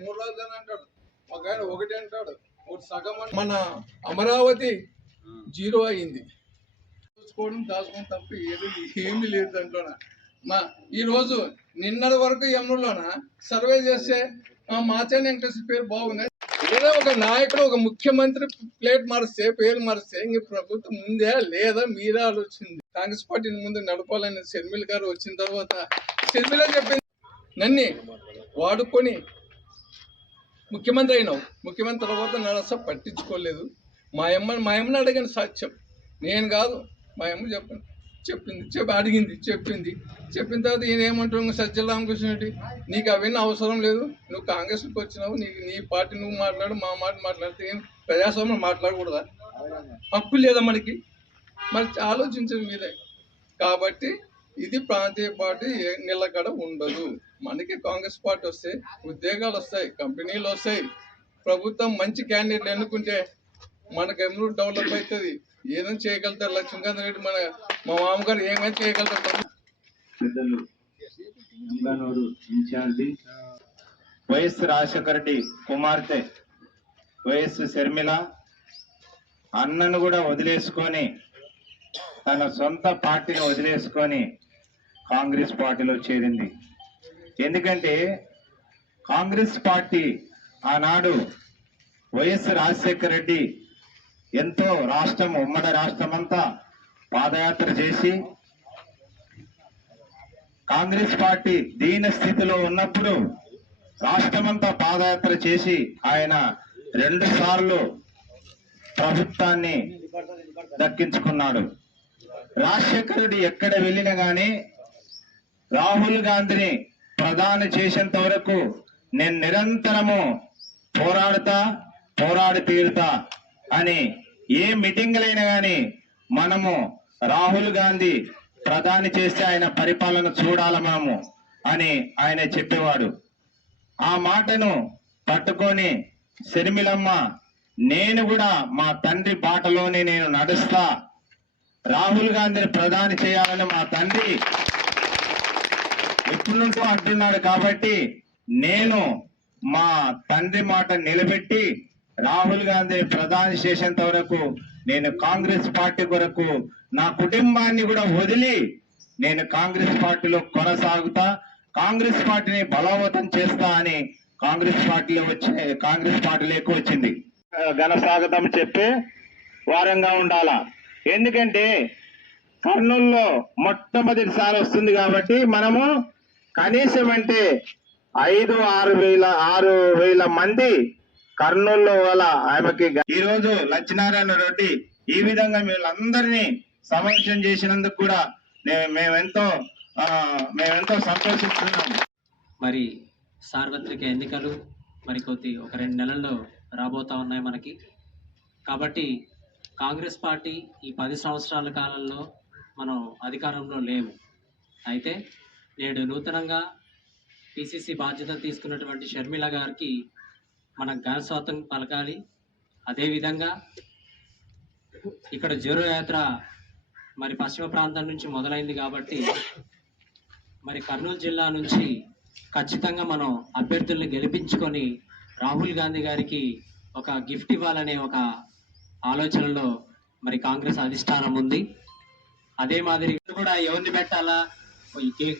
3 రోజులని అంటాడు, ఒక ఆయన 1 అంటాడు, ఒకటి సగం. మన అమరావతి 0 అయింది. చూసుకోవడం దాచుకోవడం తప్ప ఏమీ లేదు అంటున్నా. ఈరోజు నిన్నటి వరకు ఎమ్మెల్యేలోన సర్వే చేస్తే మాచాని వెంకటేశ్వర పేరు బాగుంది. ఏదో ఒక నాయకుడు, ఒక ముఖ్యమంత్రి పేరు మారిస్తే ఇంక ప్రభుత్వం ముందే లేదా మీరే ఆలోచించింది. కాంగ్రెస్ పార్టీని ముందు నడపాలని షర్మిల గారు వచ్చిన తర్వాత షర్మిల చెప్పింది, నన్ను వాడుకొని ముఖ్యమంత్రి అయినావు, ముఖ్యమంత్రి తర్వాత నన్ను పట్టించుకోలేదు. మా అమ్మని అడిగిన సాక్ష్యం, నేను కాదు, మా అమ్మ చెప్పింది. చెప్పిన తర్వాత ఈయన ఏమంటాడు, సజ్జల రామకృష్ణ రెడ్డి నీకు అవన్నీ అవసరం లేదు, నువ్వు కాంగ్రెస్కి వచ్చినావు, నీ పార్టీ నువ్వు మాట్లాడు, మా మాట మాట్లాడితే ఏం ప్రజాస్వామ్యం మాట్లాడకూడదా? హక్కు లేదా మనకి? మరి ఆలోచించండి మీరే. కాబట్టి ఇది ప్రాంతీయ పార్టీ నిలకడ ఉండదు. మనకి కాంగ్రెస్ పార్టీ వస్తే ఉద్యోగాలు వస్తాయి, కంపెనీలు వస్తాయి, ప్రభుత్వం మంచి క్యాండిడేట్లు ఎన్నుకుంటే మనకు ఎన్నో డెవలప్ అవుతుంది. ఏదైనా చేయగలుగుతారు. లక్ష్మీకాంత్ రెడ్డి మా మామగారు ఏమైనా చేయగలుగుతారు. ఇన్ఛార్జి వైఎస్ రాజశేఖర రెడ్డి కుమార్తె వైఎస్ షర్మిల అన్నను కూడా వదిలేసుకొని తన సొంత పార్టీని వదిలేసుకొని కాంగ్రెస్ పార్టీలో చేరింది. ఎందుకంటే కాంగ్రెస్ పార్టీ ఆనాడు వైఎస్ రాజశేఖర రెడ్డి ఎంతో ఉమ్మడి రాష్ట్రమంతా పాదయాత్ర చేసి కాంగ్రెస్ పార్టీ దీన స్థితిలో ఉన్నప్పుడు రాష్ట్రమంతా పాదయాత్ర చేసి ఆయన 2 సార్లు ప్రభుత్వాన్ని దక్కించుకున్నాడు. రాజశేఖర రెడ్డి ఎక్కడ వెళ్ళినా గానీ రాహుల్ గాంధీని ప్రధాని చేసేంత వరకు నేను నిరంతరము పోరాడి తీరుతా అని ఏ మీటింగ్లైనా గానీ మనము రాహుల్ గాంధీ ప్రధాని చేస్తే ఆయన పరిపాలన చూడాలి మనము అని ఆయన చెప్పేవాడు. ఆ మాటను పట్టుకొని షర్మిలమ్మ నేను కూడా మా తండ్రి బాటలోనే నేను నడుస్తా, రాహుల్ గాంధీని ప్రధాని చేయాలని మా తండ్రి ఎప్పుడుంటూ అంటున్నాడు కాబట్టి నేను మా తండ్రి మాట నిలబెట్టి రాహుల్ గాంధీని ప్రధాని చేసేంత వరకు నేను కాంగ్రెస్ పార్టీ కొరకు నా కుటుంబాన్ని కూడా వదిలి నేను కాంగ్రెస్ పార్టీలో కొనసాగుతా, కాంగ్రెస్ పార్టీని బలోపేతం చేస్తా అని కాంగ్రెస్ పార్టీలోకి వచ్చింది. ఘన స్వాగతం చెప్పే వారంగా ఉండాలా. ఎందుకంటే కర్నూలులో మొట్టమొదటిసారి వస్తుంది కాబట్టి మనము కనీసం అంటే 5-6 వేల మంది కర్నూలులో వల్ల ఆమెకి ఈరోజు లక్ష్మీనారాయణ రెడ్డి ఈ విధంగా వీళ్ళందరినీ సమావేశం చేసినందుకు కూడా మేమెంతో సంతోషిస్తున్నాం. మరి సార్వత్రిక ఎన్నికలు మరి ఒక 2 నెలల్లో రాబోతా ఉన్నాయి మనకి. కాబట్టి కాంగ్రెస్ పార్టీ ఈ 10 సంవత్సరాల కాలంలో మనం అధికారంలో లేము. అయితే నేడు నూతనంగా పిసిసి బాధ్యత తీసుకున్నటువంటి షర్మిల గారికి మనం ఘనస్వాగతం పలకాలి. అదేవిధంగా ఇక్కడ జోరో యాత్ర మరి పశ్చిమ ప్రాంతం నుంచి మొదలైంది కాబట్టి మరి కర్నూలు జిల్లా నుంచి ఖచ్చితంగా మనం అభ్యర్థుల్ని గెలిపించుకొని రాహుల్ గాంధీ గారికి ఒక గిఫ్ట్ ఇవ్వాలనే ఒక ఆలోచనలో మరి కాంగ్రెస్ అధిష్టానం ఉంది. అదే మాదిరి కూడా ఎవరిని పెట్టాలా,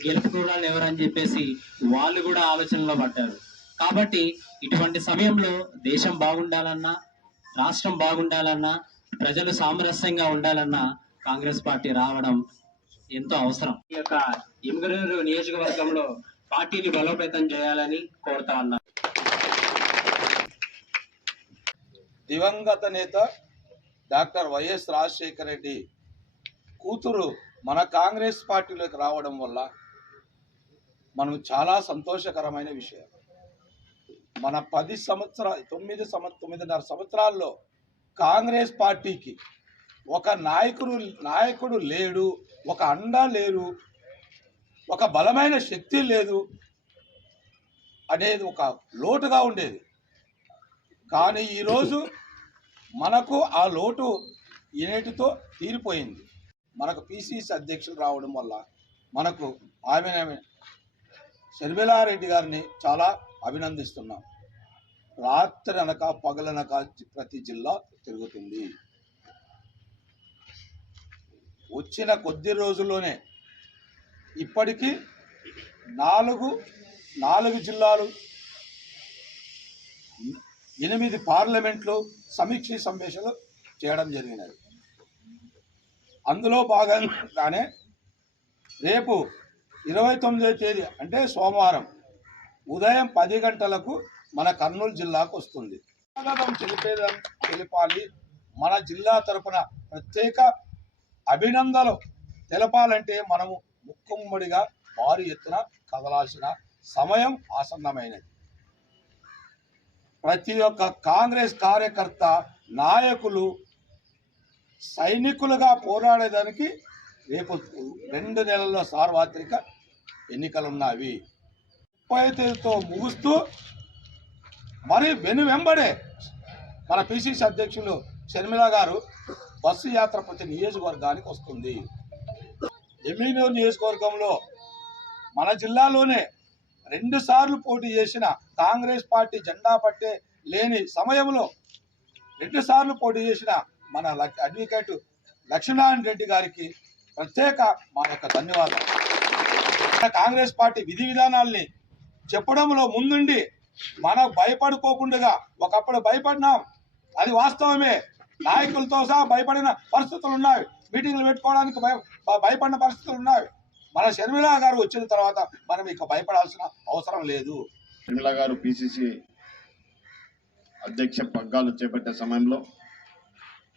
గెలుపుకోవాలి ఎవరని చెప్పేసి వాళ్ళు కూడా ఆలోచనలో పడ్డారు. కాబట్టి ఇటువంటి సమయంలో దేశం బాగుండాలన్నా, రాష్ట్రం బాగుండాలన్నా, ప్రజలు సామరస్యంగా ఉండాలన్నా కాంగ్రెస్ పార్టీ రావడం ఎంతో అవసరం. ఈ యొక్క ఎమ్మిగనూరు నియోజకవర్గంలో పార్టీని బలోపేతం చేయాలని కోరుతా ఉన్నారు. దివంగత నేత డాక్టర్ వైఎస్ రాజశేఖర రెడ్డి కూతురు మన కాంగ్రెస్ పార్టీలోకి రావడం వల్ల మనం చాలా సంతోషకరమైన విషయం. మన 9.5 సంవత్సరాల్లో కాంగ్రెస్ పార్టీకి ఒక నాయకుడు లేడు, ఒక అండ లేరు, ఒక బలమైన శక్తి లేదు అనేది ఒక లోటుగా ఉండేది. కానీ ఈరోజు మనకు ఆ లోటు ఈనేటితో తీరిపోయింది. మనకు పిసిసి అధ్యక్షులు రావడం వల్ల మనకు ఆమె షర్మిలారెడ్డి గారిని చాలా అభినందిస్తున్నాం. రాత్రి అనక పగలనక ప్రతి జిల్లా తిరుగుతుంది. వచ్చిన కొద్ది రోజుల్లోనే ఇప్పటికీ నాలుగు జిల్లాలు, 8 పార్లమెంట్లు సమీక్ష సమావేశాలు చేయడం జరిగినది. అందులో భాగంగానే రేపు 29వ తేదీ అంటే సోమవారం ఉదయం 10 గంటలకు మన కర్నూలు జిల్లాకు వస్తుంది. స్వాగతం తెలిపాలి. మన జిల్లా తరపున ప్రత్యేక అభినందనలు తెలపాలంటే మనము ముక్కుమ్మడిగా భారీ ఎత్తున కదలాల్సిన సమయం ఆసన్నమైనది. ప్రతి ఒక్క కాంగ్రెస్ కార్యకర్త, నాయకులు సైనికులుగా పోరాడేదానికి రేపు 2 నెలల్లో సార్వత్రిక ఎన్నికలున్నవి. 30వ తేదీతో ముగుస్తూ మరి వెంబడే మన పిసిసి అధ్యక్షులు షర్మిల గారు బస్సు యాత్ర ప్రతి నియోజకవర్గానికి వస్తుంది. ఎమ్మిగనూరు నియోజకవర్గంలో మన జిల్లాలోనే 2 సార్లు పోటీ చేసిన కాంగ్రెస్ పార్టీ జెండా పట్టే లేని సమయంలో 2 సార్లు పోటీ చేసిన మన అడ్వకేట్ లక్ష్మీనారాయణ రెడ్డి గారికి ప్రత్యేక మా యొక్క ధన్యవాదాలు. కాంగ్రెస్ పార్టీ విధి విధానాల్ని చెప్పడంలో ముందుండి మనం భయపడుకోకుండా, ఒకప్పుడు భయపడినాం, అది వాస్తవమే, నాయకులతో సహా భయపడిన పరిస్థితులు ఉన్నాయి, మీటింగ్లు పెట్టుకోవడానికి భయపడిన పరిస్థితులు ఉన్నాయి. మన షర్మిల గారు వచ్చిన తర్వాత మనం ఇక భయపడాల్సిన అవసరం లేదు. షర్మిల గారు పిసిసి అధ్యక్ష పగ్గాలు చేపట్టే సమయంలో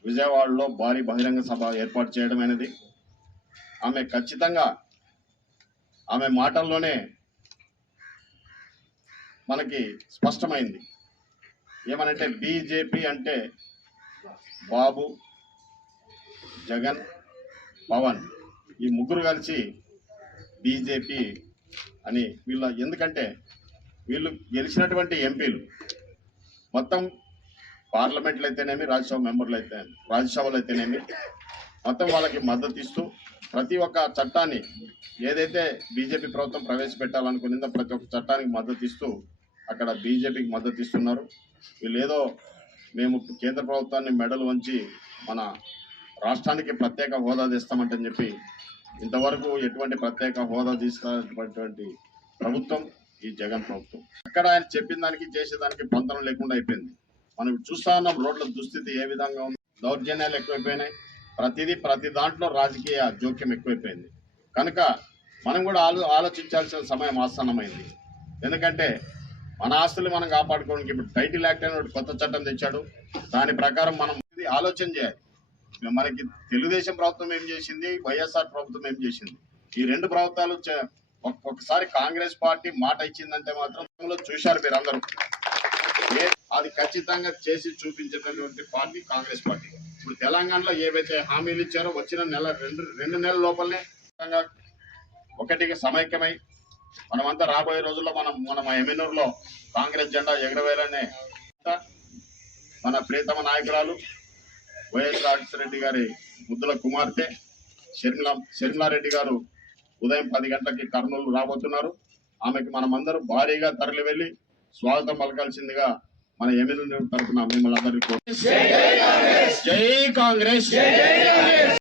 విజయవాడలో భారీ బహిరంగ సభ ఏర్పాటు చేయడం అనేది ఆమె ఖచ్చితంగా ఆమె మాటల్లోనే మనకి స్పష్టమైంది. ఏమనంటే బీజేపీ అంటే బాబు, జగన్, పవన్ ఈ ముగ్గురు కలిసి బీజేపీ అని ఎందుకంటే వీళ్ళు గెలిచినటువంటి ఎంపీలు మొత్తం పార్లమెంట్లు అయితేనేమి, రాజ్యసభలు అయితేనేమి మొత్తం వాళ్ళకి మద్దతు ఇస్తూ ప్రతి ఒక్క చట్టాన్ని ఏదైతే బీజేపీ ప్రభుత్వం ప్రవేశపెట్టాలనుకునిందో ప్రతి ఒక్క చట్టానికి మద్దతు ఇస్తూ అక్కడ బీజేపీకి మద్దతు ఇస్తున్నారు. వీళ్ళు ఏదో మేము కేంద్ర ప్రభుత్వాన్ని మెడలు వంచి మన రాష్ట్రానికి ప్రత్యేక హోదా తెస్తామంటని చెప్పి ఇంతవరకు ఎటువంటి ప్రత్యేక హోదా తీసుకున్నటువంటి ప్రభుత్వం ఈ జగన్ ప్రభుత్వం. అక్కడ ఆయన చెప్పిన దానికి చేసేదానికి పొంతనం లేకుండా అయిపోయింది. మనం చూస్తా ఉన్నాం రోడ్ల దుస్థితి ఏ విధంగా ఉంది. దౌర్జన్యాలు ఎక్కువైపోయినాయి. ప్రతి దాంట్లో రాజకీయ జోక్యం ఎక్కువైపోయింది. కనుక మనం కూడా ఆలోచించాల్సిన సమయం ఆసన్నమైంది. ఎందుకంటే మన ఆస్తులు మనం కాపాడుకోవడానికి ఇప్పుడు టైటిల్ యాక్ట్ అని ఒకటి కొత్త చట్టం తెచ్చాడు. దాని ప్రకారం మనం ఆలోచన చేయాలి. మనకి తెలుగుదేశం ప్రభుత్వం ఏం చేసింది, వైఎస్ఆర్ ప్రభుత్వం ఏం చేసింది, ఈ 2 ప్రభుత్వాలు ఒక్కొక్కసారి కాంగ్రెస్ పార్టీ మాట ఇచ్చిందంటే మాత్రం చూశారు మీరందరూ. అది ఖచ్చితంగా చేసి చూపించేటటువంటి పార్టీ కాంగ్రెస్ పార్టీ. ఇప్పుడు తెలంగాణలో ఏవైతే హామీలు ఇచ్చారో వచ్చిన రెండు నెలల లోపలనే ఒకటికి సమైక్యమై మనమంతా రాబోయే రోజుల్లో మన ఎమ్మెనూరులో కాంగ్రెస్ జెండా ఎగరవేయాలనే మన ప్రియతమ నాయకురాలు వైఎస్ రాజశేఖర గారి ముద్దుల కుమార్తె షర్మిలారెడ్డి గారు ఉదయం 10 గంటలకి కర్నూలు రాబోతున్నారు. ఆమెకి మనమందరూ భారీగా తరలి వెళ్లి స్వాగతం పలకాల్సిందిగా మన ఎమ్మెల్యే తరఫున మిమ్మల్ని అందరికీ జై కాంగ్రెస్.